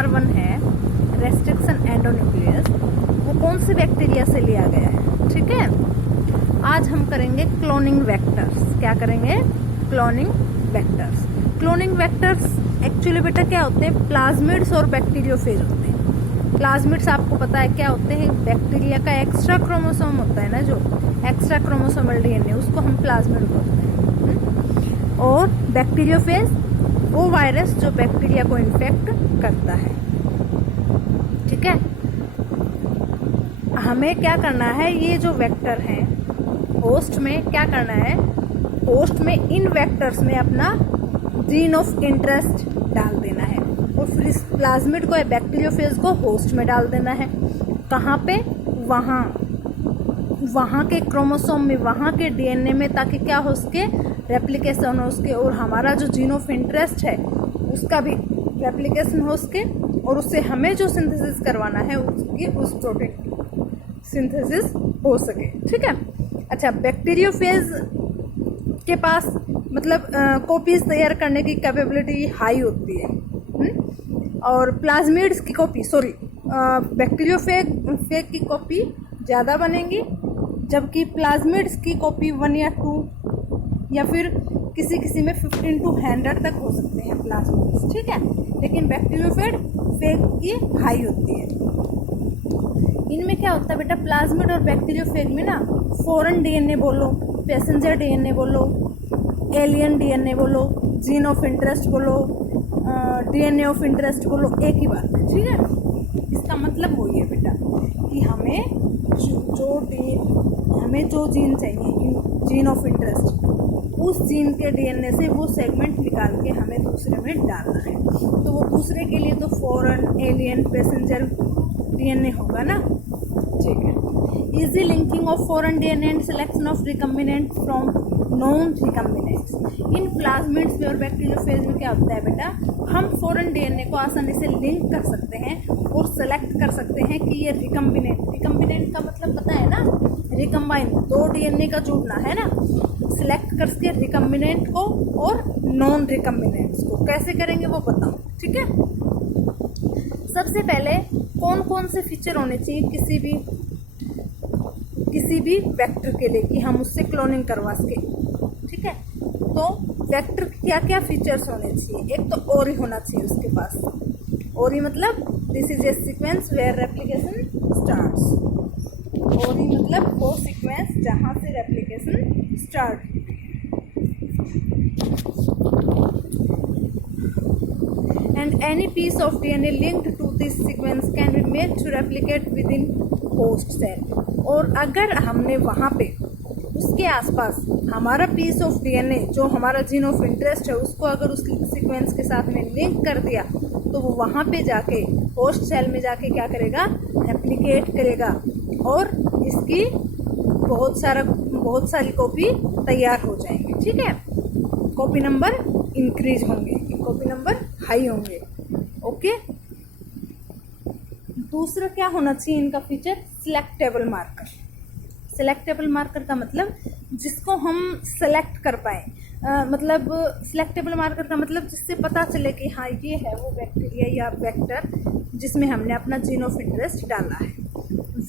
R1 है restriction endonuclease, वो कौन से बैक्टीरिया से लिया गया है, ठीक है। आज हम करेंगे क्लोनिंग वेक्टर्स। क्या करेंगे? Cloning vectors. Cloning vectors actually बेटा क्या होते हैं? प्लाज्मिड्स और बैक्टीरियोफेज होते हैं। प्लाज्मिड्स आपको पता है क्या होते हैं? बैक्टीरिया का एक्स्ट्रा क्रोमोसोम होता है ना, जो एक्स्ट्रा क्रोमोसोमल डीएनए, उसको हम प्लाज्मिड बोलते हैं। और बैक्टीरियोफेज वो वायरस जो बैक्टीरिया को इन्फेक्ट करता है, ठीक है। हमें क्या करना है? ये जो वेक्टर हैं होस्ट में क्या करना है? होस्ट में इन वेक्टर्स में अपना जीन ऑफ इंटरेस्ट डाल देना है और फिर इस प्लाज्मिड को, बैक्टीरियोफेज को होस्ट में डाल देना है। कहाँ पे? वहाँ के क्रोमोसोम में, वहाँ के डीएनए में, ताकि क्या हो सके? रेप्लिकेशन हो सके और हमारा जो जीन ऑफ इंटरेस्ट है उसका भी रेप्लिकेशन हो सके और उससे हमें जो सिंथेसिस करवाना है उसकी, उस प्रोटीन की सिंथेसिस हो सके, ठीक है। अच्छा, बैक्टीरियोफेज के पास मतलब कॉपीज तैयार करने की कैपेबिलिटी हाई होती है, और प्लाज्मिड्स की कॉपी, बैक्टीरियोफेज की कॉपी ज़्यादा बनेंगी, जबकि प्लाज्मिड्स की कॉपी 1 या 2 या फिर किसी में 15 to 100 तक हो सकते हैं प्लाज्मिड्स, ठीक है। लेकिन बैक्टीरियोफेज की हाई होती है। इनमें क्या होता है बेटा? प्लाज्मिड और बैक्टीरियोफेज में ना फॉरेन डीएनए बोलो, पैसेंजर डीएनए बोलो, एलियन डीएनए बोलो, जीन ऑफ इंटरेस्ट बोलो, डीएनए ऑफ इंटरेस्ट बोलो, एक ही बात है, ठीक है। इसका मतलब वही है बेटा कि हमें जो जीन चाहिए, जीन ऑफ इंटरेस्ट, उस जीन के डीएनए से वो सेगमेंट निकाल के हमें दूसरे में डालना है। तो वो दूसरे के लिए तो फॉरेन, एलियन, पैसेंजर डीएनए होगा ना, ठीक है। Easy linking of foreign DNA and selection of recombinant from non recombinants. इन प्लाज्मिड्स में और बैक्टीरियोफेज में क्या होता है बेटा? हम फॉरेन डीएनए को आसानी से लिंक कर सकते हैं और सेलेक्ट कर सकते हैं कि ये रिकम्बिनेंट का मतलब पता है ना? रिकम्बाइन, 2 डीएनए का जुड़ना है ना। सिलेक्ट करके रिकम्बिनेंट को और नॉन रिकम्बिनेंट्स को कैसे करेंगे वो बताओ, ठीक है। सबसे पहले कौन कौन से फीचर होने चाहिए किसी भी वेक्टर के लिए कि हम उससे क्लोनिंग करवा सके, ठीक है। तो वेक्टर क्या क्या फीचर्स होने चाहिए? एक तो ओरी होना चाहिए उसके पास। ओरी मतलब this is a sequence where replication starts. Ori मतलब वो सीक्वेंस जहाँ से replication start. And any piece of DNA linked to this sequence can be made to replicate within host cell। और अगर हमने वहाँ पे उसके आसपास हमारा पीस ऑफ डीएनए जो हमारा जीन ऑफ इंटरेस्ट है उसको अगर उस सीक्वेंस के साथ में लिंक कर दिया तो वो वहाँ पे जाके होस्ट सेल में जाके क्या करेगा? रेप्लिकेट करेगा और इसकी बहुत सारी कॉपी तैयार हो जाएंगे, ठीक है। कॉपी नंबर इंक्रीज होंगे, कॉपी नंबर हाई होंगे, ओके। दूसरा क्या होना चाहिए इनका feature? Selectable marker. Selectable marker का मतलब जिसको हम सेलेक्ट कर पाए, मतलब सिलेक्टेबल मार्कर का मतलब जिससे पता चले कि हाँ ये है वो बैक्टीरिया या वेक्टर जिसमें हमने अपना जीन ऑफ इंटरेस्ट डाला है।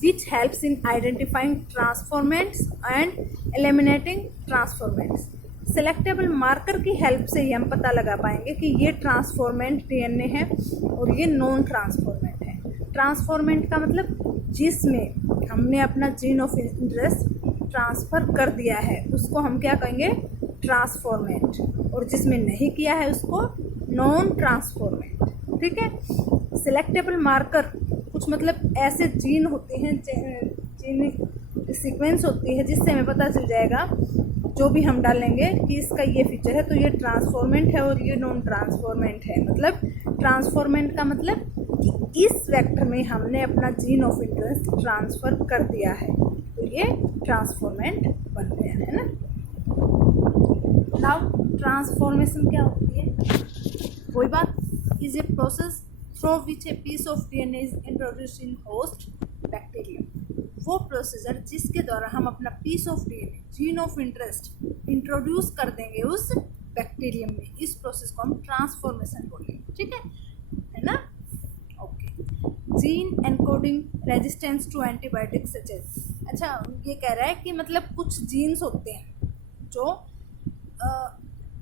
Which helps in identifying transformants and eliminating transformants. Selectable marker की हेल्प से ही हम पता लगा पाएंगे कि ये ट्रांसफॉर्मेंट डीएनए है और ये नॉन ट्रांसफॉर्मेंट है। ट्रांसफॉर्मेंट का मतलब जिसमें हमने अपना जीन ऑफ इंटरेस्ट ट्रांसफ़र कर दिया है उसको हम क्या कहेंगे? ट्रांसफॉर्मेंट। और जिसमें नहीं किया है उसको नॉन ट्रांसफॉर्मेंट, ठीक है। सिलेक्टेबल मार्कर कुछ मतलब ऐसे जीन होते हैं, जीन सीक्वेंस होती है जिससे हमें पता चल जाएगा जो भी हम डालेंगे कि इसका ये फीचर है तो ये ट्रांसफॉर्मेंट है और ये नॉन ट्रांसफॉर्मेंट है। मतलब ट्रांसफॉर्मेंट का मतलब कि इस वेक्टर में हमने अपना जीन ऑफ इंटरेस्ट ट्रांसफ़र कर दिया है तो ये ट्रांसफॉर्मेंट बन गया है ना। नाउ ट्रांसफॉर्मेशन क्या होती है? वही बात, is a process through which a piece of DNA is introduced in host bacteria. वो प्रोसीजर जिसके द्वारा हम अपना piece of DNA, gene of interest introduce कर देंगे उस बैक्टीरियम में, इस प्रोसेस को हम ट्रांसफॉर्मेशन बोलेंगे, ठीक है ना। Gene encoding resistance to antibiotic such as. अच्छा, ये कह रहा है कि मतलब कुछ जीन्स होते हैं जो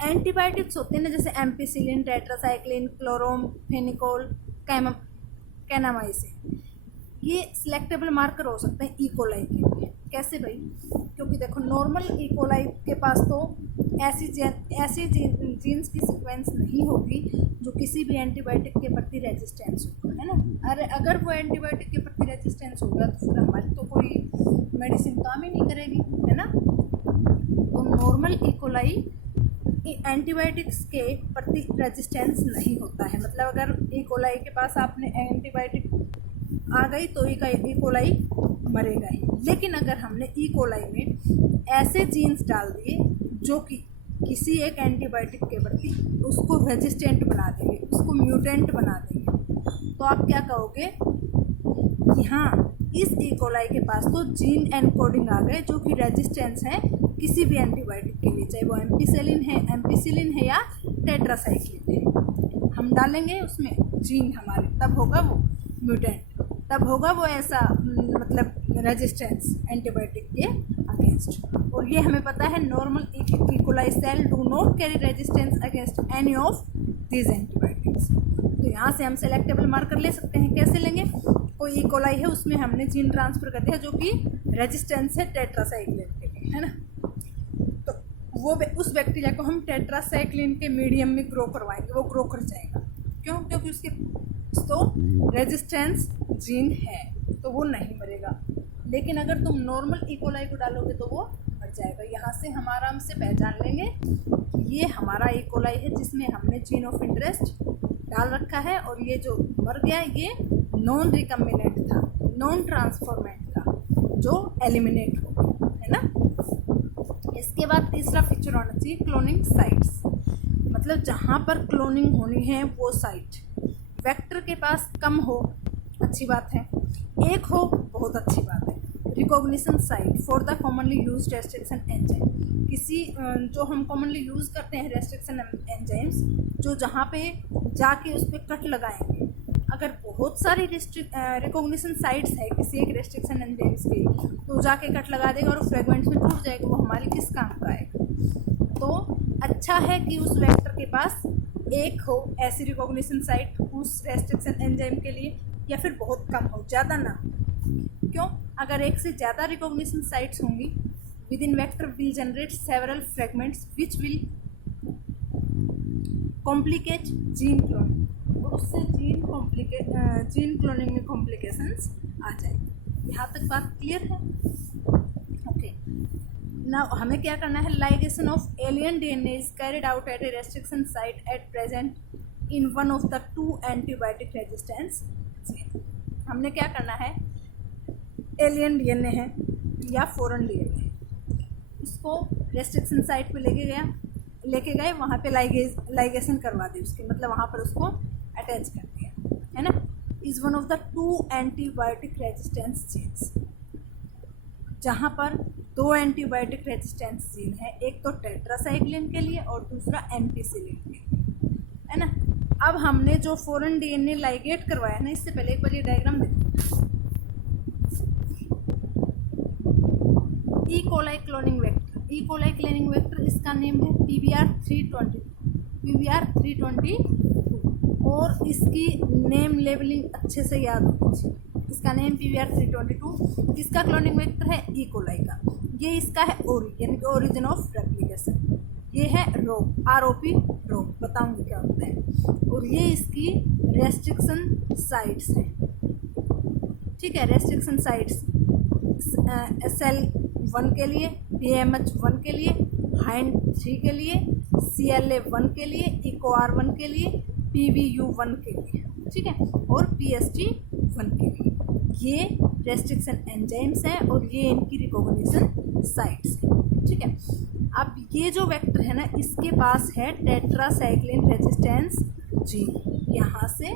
एंटीबायोटिक्स होते हैं ना, जैसे एम्पिसिलिन, टेट्रासाइक्लिन, क्लोरोफेनिकोल, कैनामाइसिन, ये सिलेक्टेबल मार्कर हो सकते हैं इकोलाई के लिए। कैसे भाई? क्योंकि देखो नॉर्मल इकोलाई के पास तो ऐसी जीन्स की सीक्वेंस नहीं होगी जो किसी भी एंटीबायोटिक के प्रति रेजिस्टेंस हो, है ना। अरे अगर वो एंटीबायोटिक के प्रति रेजिस्टेंस होगा तो फिर हमारी तो कोई मेडिसिन काम ही नहीं करेगी, है ना। तो नॉर्मल इकोलाई एंटीबायोटिक्स के प्रति रेजिस्टेंस नहीं होता है। मतलब अगर इकोलाई के पास आपने एंटीबायोटिक आ गई तो इकोलाई मरेगा ही। लेकिन अगर हमने इकोलाई में ऐसे जीन्स डाल दिए जो कि किसी एक एंटीबायोटिक के प्रति उसको रेजिस्टेंट बना देंगे, उसको म्यूटेंट बना देंगे, तो आप क्या कहोगे कि हाँ, इस इकोलाई के पास तो जीन एनकोडिंग आ गए जो कि रेजिस्टेंस है किसी भी एंटीबायोटिक के लिए, चाहे वो एम्पिसिलिन है या टेट्रासाइक्लिन है। हम डालेंगे उसमें जीन हमारे, तब होगा वो म्यूटेंट, तब होगा वो ऐसा मतलब रेजिस्टेंस एंटीबायोटिक के अगेंस्ट। और ये हमें पता है normal E coli cell do not carry resistance against any of these antibiotics. तो यहाँ से हम सेलेक्टेबल मार्कर ले सकते हैं। कैसे लेंगे? कोई इकोलाई है, उसमें हमने जीन ट्रांसफर कर दिया जो कि रेजिस्टेंस है टेट्रासाइक्लिन के लिए, है ना। तो वो उस बैक्टीरिया को हम टेट्रासाइक्लिन के मीडियम में ग्रो करवाएंगे, वो ग्रो कर जाएगा। क्यों? क्योंकि उसके तो रेजिस्टेंस जीन है, तो वो नहीं मरेगा। लेकिन अगर तुम नॉर्मल इकोलाई को डालोगे तो वो मर जाएगा। यहाँ से हम आराम से पहचान लेंगे कि ये हमारा इकोलाई है जिसमें हमने जीन ऑफ इंटरेस्ट डाल रखा है, और ये जो मर गया ये नॉन रिकम्बिनेंट था, नॉन ट्रांसफॉर्मेंट था, जो एलिमिनेट हो गया, है ना। इसके बाद तीसरा फीचर होना चाहिए क्लोनिंग साइट्स। मतलब जहाँ पर क्लोनिंग होनी है वो साइट वेक्टर के पास कम हो, अच्छी बात है, एक हो बहुत अच्छी बात है। Recognition site for the commonly use restriction enzyme, किसी जो हम कॉमनली यूज़ करते हैं रेस्ट्रिक्शन एंजाइम्स, जो जहाँ पे जाके उस पर कट लगाएंगे। अगर बहुत सारी रिकॉग्निशन साइट्स है किसी एक रेस्ट्रिक्शन एंजाइम्स की, तो जाके कट लगा देगा और फ्रेगमेंट्स में टूट जाएगा, वो हमारे किस काम का आएगा। तो अच्छा है कि उस वेक्टर के पास एक हो ऐसी रिकॉग्निशन साइट उस रेस्ट्रिक्शन एंजाइम के लिए, या फिर बहुत कम हो, ज़्यादा ना हो। क्यों? अगर एक से ज़्यादा रिकॉग्निशन साइट्स होंगी with in vector will generate several fragments which will complicate gene cloning, तो उससे जीन क्लोनिंग में कॉम्प्लिकेशंस आ जाएंगे। यहाँ तक बात क्लियर है? ओके, नाउ हमें क्या करना है? Ligation of alien DNA is carried out at A restriction site at present in one of the two antibiotic resistance gene. हमने क्या करना है? एलियन डीएनए है या फॉरेन डीएनए है, उसको रेस्ट्रिक्शन साइट पे लेके गए, वहाँ पे लाइगेशन करवा दी उसकी, मतलब वहाँ पर उसको अटैच कर दिया, है ना। Is one of the two antibiotic resistance genes, जहाँ पर दो एंटीबायोटिक रेजिस्टेंस जीन है, एक तो टेट्रासाइक्लिन के लिए और दूसरा एम्पिसिलिन के लिए, है ना। अब हमने जो फॉरेन डीएनए लाइगेट करवाया ना, इससे पहले एक बार ये डायग्राम देखो। E coli cloning vector, E coli cloning vector, इसका नेम है PBR322, और इसकी नेम लेबलिंग अच्छे से याद होनी चाहिए। इसका नेम PBR322, इसका क्लोनिंग वेक्टर है ई कोलाई का, ये इसका है यानी कि ओरिजिन ऑफ रेप्लिकेशन, ये है ROP, बताऊंगी क्या होता है, और ये इसकी रेस्ट्रिक्शन साइट्स हैं, ठीक है। रेस्ट्रिक्शन साइट्स SL1 के लिए, PMH1 के लिए, HIND3 के लिए, CLA1 के लिए, EcoR1 के लिए, PVU1 के लिए, ठीक है, और PST1 के लिए। ये रेस्ट्रिक्शन एंजाइम्स हैं और ये इनकी रिकॉग्निशन साइट्स हैं, ठीक है। अब ये जो वेक्टर है ना, इसके पास है टेट्रासाइक्लिन रेजिस्टेंस जीन, यहाँ से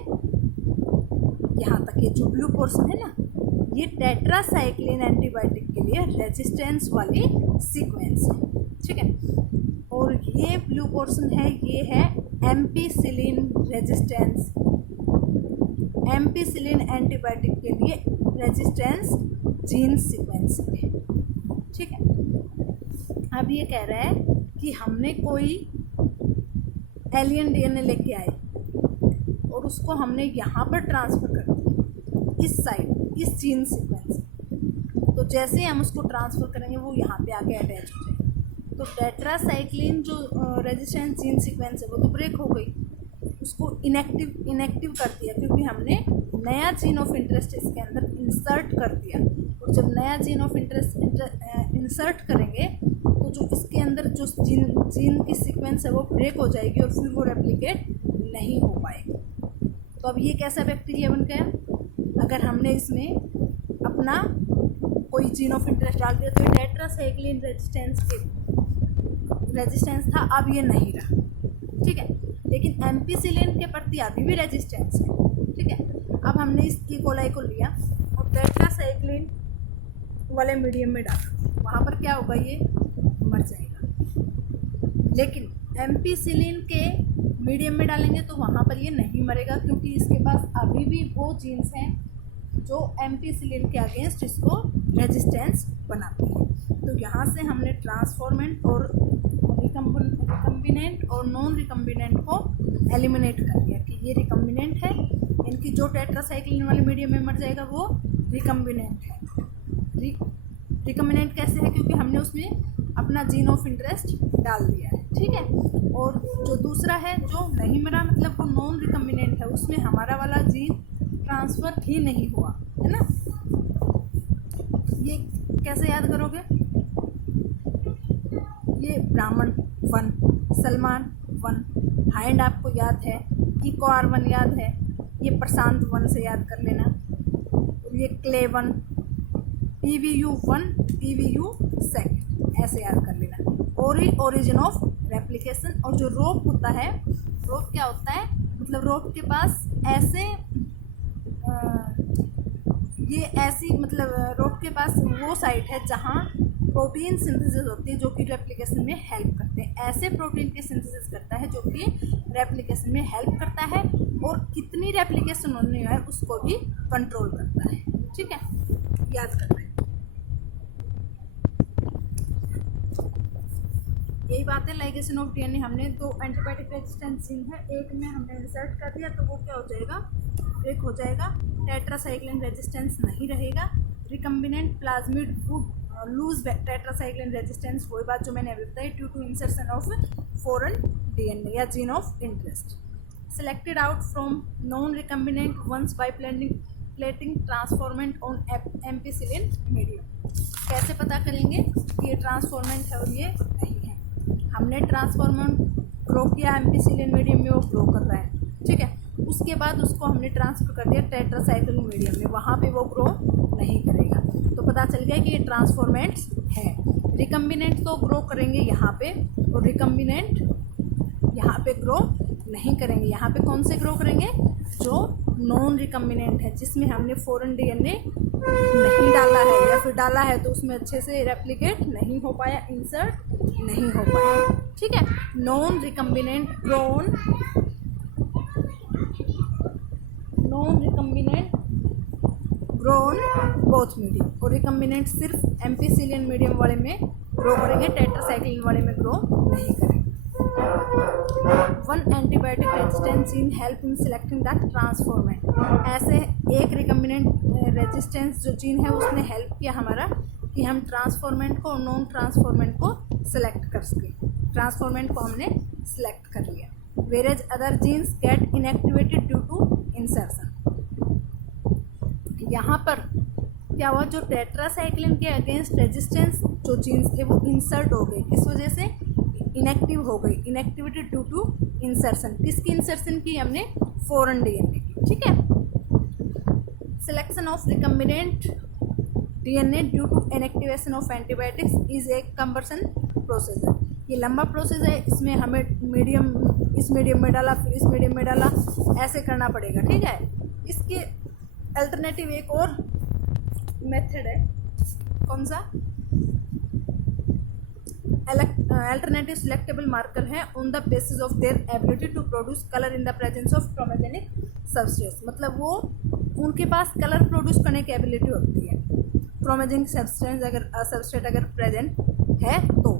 यहाँ तक ये जो ब्लू पोर्शन है ना, ये टेट्रासाइक्लिन एंटीबायोटिक के लिए रेजिस्टेंस वाली सीक्वेंस है, ठीक है। और ये ब्लू पोर्शन है, ये है एम्पिसिलिन रेजिस्टेंस एम्पिसिलिन एंटीबायोटिक के लिए रेजिस्टेंस जीन सीक्वेंसिंग है। ठीक है, अब ये कह रहा है कि हमने कोई एलियन डीएनए लेके आए और उसको हमने यहाँ पर ट्रांसफ़र कर दिया इस साइड, इस जीन सीक्वेंस। तो जैसे ही हम उसको ट्रांसफ़र करेंगे वो यहाँ पे आके अटैच हो जाएगा। तो टेट्रासाइक्लिन जो रेजिस्टेंस जीन सीक्वेंस है वो तो ब्रेक हो गई, उसको इनएक्टिव कर दिया, क्योंकि हमने नया जीन ऑफ इंटरेस्ट इसके अंदर इंसर्ट कर दिया। और जब नया जीन ऑफ इंटरेस्ट इंसर्ट करेंगे तो जो इसके अंदर जो जीन की सीक्वेंस है वो ब्रेक हो जाएगी और फिर वो रेप्लिकेट नहीं हो पाएगी। तो अब ये कैसा बैक्टीरिया बन गया? अगर हमने इसमें अपना कोई जीन ऑफ इंटरेस्ट डाल दिया तो टेट्रासाइक्लिन रेजिस्टेंस था, अब ये नहीं रहा। ठीक है, लेकिन एम्पिसिलिन के प्रति अभी भी रेजिस्टेंस है। ठीक है, अब हमने इस ई कोलाई को लिया और टेट्रासाइक्लिन वाले मीडियम में डाला, वहाँ पर क्या होगा? ये मर जाएगा। लेकिन एम्पिसिलिन के मीडियम में डालेंगे तो वहाँ पर ये नहीं मरेगा, क्योंकि इसके पास अभी भी वो जीन्स हैं जो एम्पिसिलिन के अगेंस्ट इसको रेजिस्टेंस बनाती है। तो यहाँ से हमने ट्रांसफॉर्मेंट और रिकम्बिनेंट और नॉन रिकम्बिनेंट को एलिमिनेट कर दिया कि ये रिकम्बिनेंट है, इनकी जो टेट्रासाइक्लिन वाले मीडियम में मर जाएगा वो रिकम्बिनेंट है। रिकम्बिनेंट कैसे है? क्योंकि हमने उसमें अपना जीन ऑफ इंटरेस्ट डाल दिया है। ठीक है, और जो दूसरा है जो नहीं मरा, मतलब वो नॉन रिकम्बिनेंट है, उसमें हमारा वाला जीन ट्रांसफ़र ही नहीं हुआ है ना। ये कैसे याद करोगे? ये ब्राह्मण 1, सलमान 1, हाइंड आपको याद है, इकोआर 1 याद है, ये प्रशांत 1 से याद कर लेना, और ये क्ले 1, PVU 1, PVU 2 ऐसे याद कर लेना। Origin of replication. और जो रोप होता है, रोप क्या होता है? मतलब रोप के पास ऐसे ये ऐसी, मतलब रोप के पास वो साइट है जहाँ प्रोटीन सिंथेसिस होती है जो कि रेप्लिकेशन में हेल्प करते हैं। ऐसे प्रोटीन की सिंथेसिस करता है जो कि रेप्लिकेशन में हेल्प करता है और कितनी रेप्लिकेशन होनी है उसको भी कंट्रोल करता है। ठीक है, याद करना है। यही बात है लाइगेशन ऑफ डीएनए। हमने 2 एंटीबायोटिक रेजिस्टेंस जीन है, एक में हमने इंसर्ट कर दिया तो वो क्या हो जाएगा? ब्रेक हो जाएगा। टेट्रासाइक्लिन रेजिस्टेंस नहीं रहेगा। Recombinant plasmid would lose tetracycline resistance, वही बात जो मैंने अभी बताई, due to insertion of foreign DNA या gene of interest. Selected out from non recombinant once by plating transformant on ampicillin medium. कैसे पता करेंगे कि ये ट्रांसफॉर्मेंट है और ये नहीं है? हमने ट्रांसफॉर्मेंट ग्रो किया एम्पिसिलिन मीडियम में, वो ग्रो कर रहा है। ठीक है, उसके बाद उसको हमने ट्रांसफ़र कर दिया टेट्रासाइक्लिन मीडियम में, वहाँ पे वो ग्रो नहीं करेगा। तो पता चल गया कि ये ट्रांसफॉर्मेंट्स है। रिकम्बिनेंट तो ग्रो करेंगे यहाँ पे, और रिकम्बिनेंट यहाँ पे ग्रो नहीं करेंगे। यहाँ पे कौन से ग्रो करेंगे? जो नॉन रिकम्बिनेंट है, जिसमें हमने फॉरेन डीएनए नहीं डाला है, या फिर डाला है तो उसमें अच्छे से रेप्लिकेट नहीं हो पाया, इंसर्ट नहीं हो पाया। ठीक है, non recombinant grown both medium, और रिकम्बिनेंट सिर्फ एम्पिसिलिन मीडियम वाले में ग्रो करेंगे, टेट्रासाइक्लिन वाले में ग्रो नहीं करेंगे। 1 antibiotic resistance gene help in selecting the transformant. ऐसे एक रिकम्बिनेंट रेजिस्टेंस जो जीन है उसने हेल्प किया हमारा कि हम ट्रांसफॉर्मेंट को और नॉन ट्रांसफॉर्मेंट को सिलेक्ट कर सकें। ट्रांसफॉर्मेंट को हमने सिलेक्ट कर लिया। Whereas other genes get inactivated due to insertion. यहाँ पर क्या हुआ? जो टेट्रासाइक्लिन के अगेंस्ट रेजिस्टेंस जो जीन्स थे वो इंसर्ट हो गए। किस वजह से? इनएक्टिव हो गई। Inactivity due to insertion. किसकी इंसर्शन की? हमने फॉरेन डीएनए की। ठीक है, selection of recombinant DNA due to inactivation of antibiotics is a cumbersome process है। ये लंबा प्रोसेस है, इसमें हमें इस मीडियम में डाला, फिर इस मीडियम में डाला, ऐसे करना पड़ेगा। ठीक है, इसके अल्टरनेटिव एक और मेथड है। कौन सा? अल्टरनेटिव सिलेक्टेबल मार्कर है on the basis of their ability to produce colour in the presence of chromogenic substrates. मतलब वो उनके पास कलर प्रोड्यूस करने की एबिलिटी होती है क्रोमोजेनिक सबस्ट्रेट अगर प्रेजेंट है तो।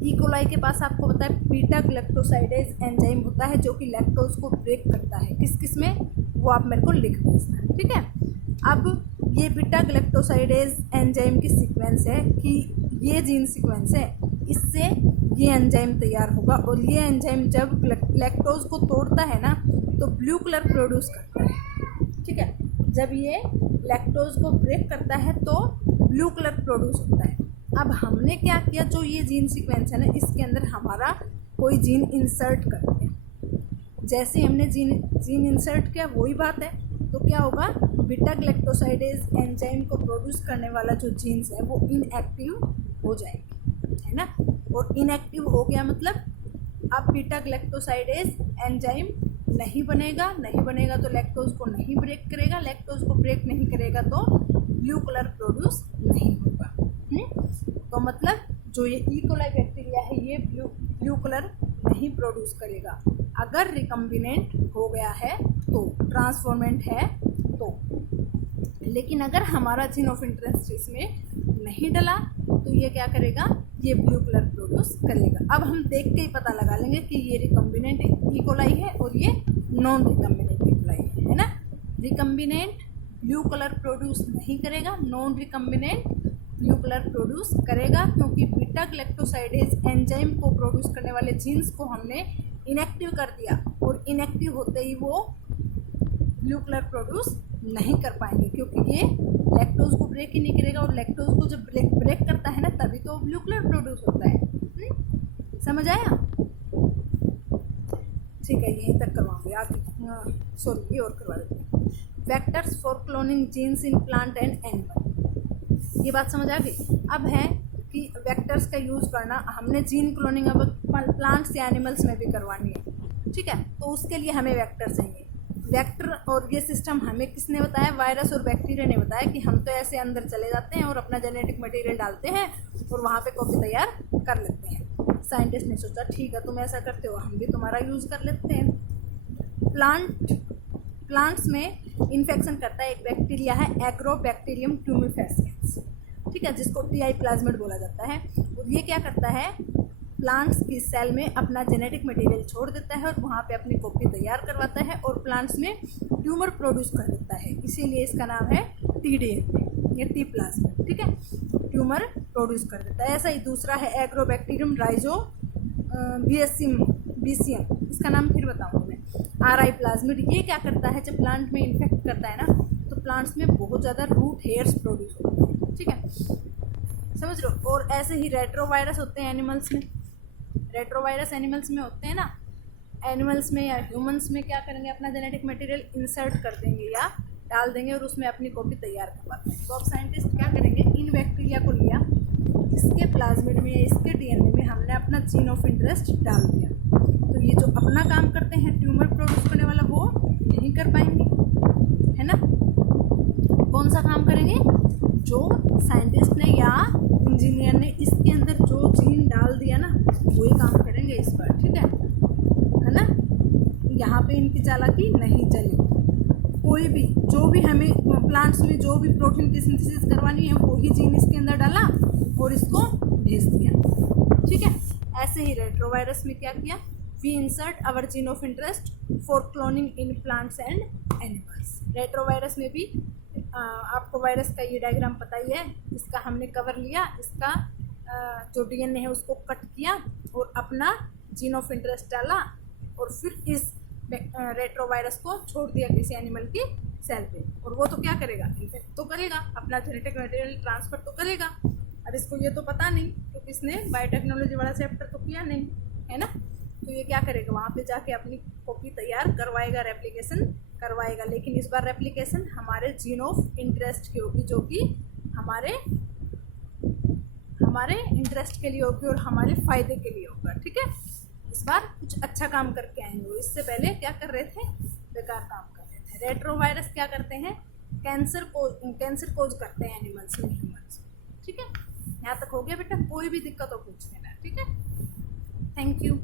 ई कोलाई के पास आपको पता है बीटा ग्लैक्टोसाइडेज एंजाइम होता है जो कि लैक्टोज को ब्रेक करता है। किस किस में, वो आप मेरे को लिख दीजिए, ठीक है। अब ये बीटा ग्लैक्टोसाइडेज एंजाइम की सीक्वेंस है कि ये जीन सीक्वेंस है, इससे ये एंजाइम तैयार होगा और ये एंजाइम जब लैक्टोज को तोड़ता है ना तो ब्लू कलर प्रोड्यूस करता है, ठीक है। जब ये लैक्टोज को ब्रेक करता है तो ब्लू कलर प्रोड्यूस होता है। अब हमने क्या किया, जो ये जीन सीक्वेंस है ना इसके अंदर हमारा कोई जीन इंसर्ट कर दिया। जैसे हमने जीन इंसर्ट किया वही बात है, तो क्या होगा, बीटा ग्लैक्टोसाइडेज एंजाइम को प्रोड्यूस करने वाला जो जीन्स है वो इनएक्टिव हो जाएंगे, है ना। और इनएक्टिव हो गया मतलब अब बीटा ग्लैक्टोसाइडेज एंजाइम नहीं बनेगा तो लैक्टोज को नहीं ब्रेक करेगा, लैक्टोज को ब्रेक नहीं करेगा तो ब्लू कलर प्रोड्यूस नहीं होगा। तो मतलब जो ये ई कोलाई बैक्टीरिया है ये ब्लू कलर नहीं प्रोड्यूस करेगा। अगर रिकम्बिनेंट हो गया है तो, ट्रांसफॉर्मेंट है तो। लेकिन अगर हमारा जीन ऑफ इंटरेस्ट इसमें नहीं डला तो ये क्या करेगा, ये ब्लू कलर प्रोड्यूस करेगा। अब हम देख के ही पता लगा लेंगे कि ये रिकम्बिनेंट ई कोलाई है और ये नॉन रिकम्बिनेंट ई कोलाई है ना। रिकम्बिनेंट ब्लू कलर प्रोड्यूस नहीं करेगा, non recombinant blue colour produce करेगा, क्योंकि बीटा ग्लैक्टोसाइडेज एंजाइम को प्रोड्यूस करने वाले जीन्स को हमने इनएक्टिव कर दिया और इनएक्टिव होते ही वो ब्लू कलर प्रोड्यूस नहीं कर पाएंगे, क्योंकि ये लैक्टोज को ब्रेक ही नहीं करेगा और लैक्टोज को जब ब्रेक करता है ना तभी तो ब्लू कलर प्रोड्यूस होता है। समझ आया? ठीक है, यहीं तक करवाऊंगी आगे। सॉरी, ये और करवा देते हैं। Vectors for cloning genes in plant and animal, ये बात समझ आ गई। अब है कि वेक्टर्स का यूज़ करना, हमने जीन क्लोनिंग अब प्लांट्स या एनिमल्स में भी करवानी है, ठीक है। तो उसके लिए हमें वेक्टर चाहिए। वेक्टर और ये सिस्टम हमें किसने बताया, वायरस और बैक्टीरिया ने बताया कि हम तो ऐसे अंदर चले जाते हैं और अपना जेनेटिक मटेरियल डालते हैं और वहाँ पे कॉपी तैयार कर लेते हैं। साइंटिस्ट ने सोचा ठीक है तुम ऐसा करते हो, हम भी तुम्हारा यूज़ कर लेते हैं। प्लांट्स में इन्फेक्शन करता है एक बैक्टीरिया है एग्रोबैक्टीरियम ट्यूमिफेसिएंस, ठीक है, जिसको टीआई प्लाज्मिड बोला जाता है। और ये क्या करता है, प्लांट्स की सेल में अपना जेनेटिक मटेरियल छोड़ देता है और वहाँ पे अपनी कॉपी तैयार करवाता है और प्लांट्स में ट्यूमर प्रोड्यूस कर देता है, इसीलिए इसका नाम है टीडीए, ये टी प्लाज्मिड, ठीक है, ट्यूमर प्रोड्यूस कर देता है। ऐसा ही दूसरा है एग्रोबैक्टीरियम राइजो बीसीएम, इसका नाम फिर बताऊँगी मैं, आरआई प्लाज्मिड। ये क्या करता है, जब प्लांट में इन्फेक्ट करता है ना तो प्लांट्स में बहुत ज़्यादा रूट हेयर्स प्रोड्यूस होते हैं, ठीक है, समझ लो। और ऐसे ही रेट्रोवायरस होते हैं एनिमल्स में, रेट्रोवायरस एनिमल्स में होते हैं ना, एनिमल्स में या ह्यूमंस में क्या करेंगे, अपना जेनेटिक मटेरियल इंसर्ट कर देंगे या डाल देंगे और उसमें अपनी कॉपी तैयार करवाते हैं। तो अब साइंटिस्ट क्या करेंगे, इन बैक्टीरिया को लिया, इसके प्लाज्मिड में या इसके डीएनए में हमने अपना जीन ऑफ इंटरेस्ट डाल दिया, तो ये जो अपना काम करते हैं ट्यूमर प्रोड्यूस करने वाला वो नहीं कर पाएंगे, है ना। कौन सा काम करेंगे, जो साइंटिस्ट ने या इंजीनियर ने इसके अंदर जो जीन डाल दिया ना वही काम करेंगे इस पर, ठीक है ना। यहाँ पे इनकी चालाकी नहीं चलेगी। कोई भी जो भी हमें प्लांट्स में जो भी प्रोटीन की सिंथेसिस करवानी है वही जीन इसके अंदर डाला और इसको भेज दिया, ठीक है। ऐसे ही रेट्रोवायरस में क्या किया, we insert our gene of interest for cloning in plants and animals. Retrovirus में भी आपको वायरस का ये डायग्राम पता ही है, इसका हमने कवर लिया, इसका जो डीएनए है उसको कट किया और अपना जीन ऑफ इंटरेस्ट डाला और फिर इस रेट्रोवायरस को छोड़ दिया किसी एनिमल की सेल पे, और वो तो क्या करेगा, इन्फेक्ट तो करेगा, अपना जेनेटिक मटेरियल ट्रांसफर तो करेगा। अब इसको ये तो पता नहीं क्योंकि इसने बायोटेक्नोलॉजी वाला चैप्टर तो किया नहीं, है ना। तो ये क्या करेगा, वहाँ पे जाके अपनी कॉपी तैयार करवाएगा, रेप्लिकेशन करवाएगा, लेकिन इस बार रेप्लिकेशन हमारे जीन ऑफ इंटरेस्ट की होगी, जो कि हमारे इंटरेस्ट के लिए होगी और हमारे फ़ायदे के लिए होगा, ठीक है। इस बार कुछ अच्छा काम करके आएंगे, इससे पहले क्या कर रहे थे, बेकार काम कर रहे थे। रेट्रोवायरस क्या करते हैं, कैंसर कोज करते हैं एनिमल्स में ह्यूमन्स, ठीक है। यहाँ तक हो गया बेटा, कोई भी दिक्कत हो पूछ लेना। ठीक है। Thank you.